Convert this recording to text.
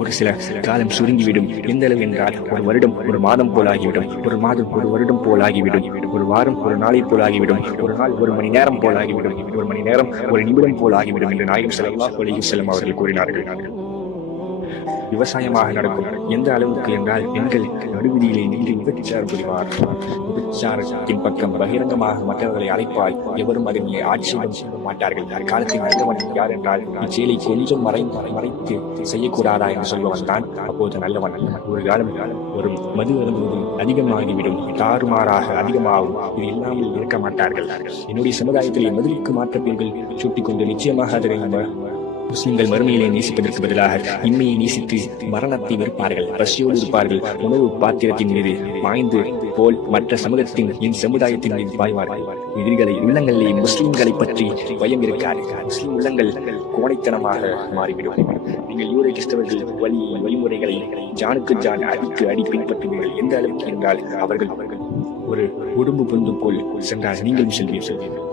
ஒரு சில காலம் சுருங்கிவிடும். எந்த அளவு என்றால் ஒரு வருடம் ஒரு மாதம் போலாகிவிடும், ஒரு மாதம் ஒரு வருடம் போலாகிவிடும், ஒரு வாரம் ஒரு நாளை போலாகிவிடும், ஒரு நாள் ஒரு மணி நேரம் போலாகிவிடும், ஒரு மணி நேரம் ஒரு நிமிடம் போலாகிவிடும் என்று நாயகம் ஸல்லல்லாஹு அலைஹி வஸல்லம் அவர்கள் கூறினார்கள். விவசாயமாக நடக்கும். எந்த அளவுக்கு என்றால் பெண்கள் நடுவீதியிலே நின்று விபச்சாரம் புரிவார். விபச்சாரத்தின் பக்கம் பகிரங்கமாக மற்றவர்களை அழைப்பால் எவரும் அதனை ஆட்சேபம் செய்ய மாட்டார்கள். அக்காலத்தில் நல்லவன் யார் என்றால் இச்செயலை கொஞ்சம் மறைத்து செய்யக்கூடாதா என்று சொல்பவன் தான் அப்போது நல்லவன். ஒரு காலம் ஒரு மது அருந்துவது அதிகமாகிவிடும், தாறுமாறாக அதிகமாகும். இது இல்லாமல் இருக்க மாட்டார்கள். என்னுடைய சமுதாயத்திலே மதுவிற்கு மாற்ற பெண்கள் சூட்டிக் கொண்டு நிச்சயமாக அதனை முஸ்லிம்கள் மறுமையிலே நேசிப்பதற்கு பதிலாக இன்மையை நேசித்து மரணத்தை வெறுப்பார்கள். பசியோடு இருப்பார்கள். உணவு பாத்திரத்தின் மீது பாய்ந்து போல் மற்ற சமூகத்தின் என் சமுதாயத்தின் மீது பாய்வார்கள். எதிரிகளை உள்ளங்களிலே முஸ்லிம்களை பற்றி பயம் இருக்காது. முஸ்லிம் உள்ளங்கள் கோடைத்தனமாக மாறிவிடும். நீங்கள் யூரை கிறிஸ்தவர்கள் வழிமுறைகளை ஜானுக்கு ஜான் அடிக்கு அடி பின்பற்றுவீர்கள். எந்த அளவுக்கு என்றால் அவர்கள் ஒரு உடம்பு பொந்து போல் சென்றால் நீங்களும் செல்வீர்கள்.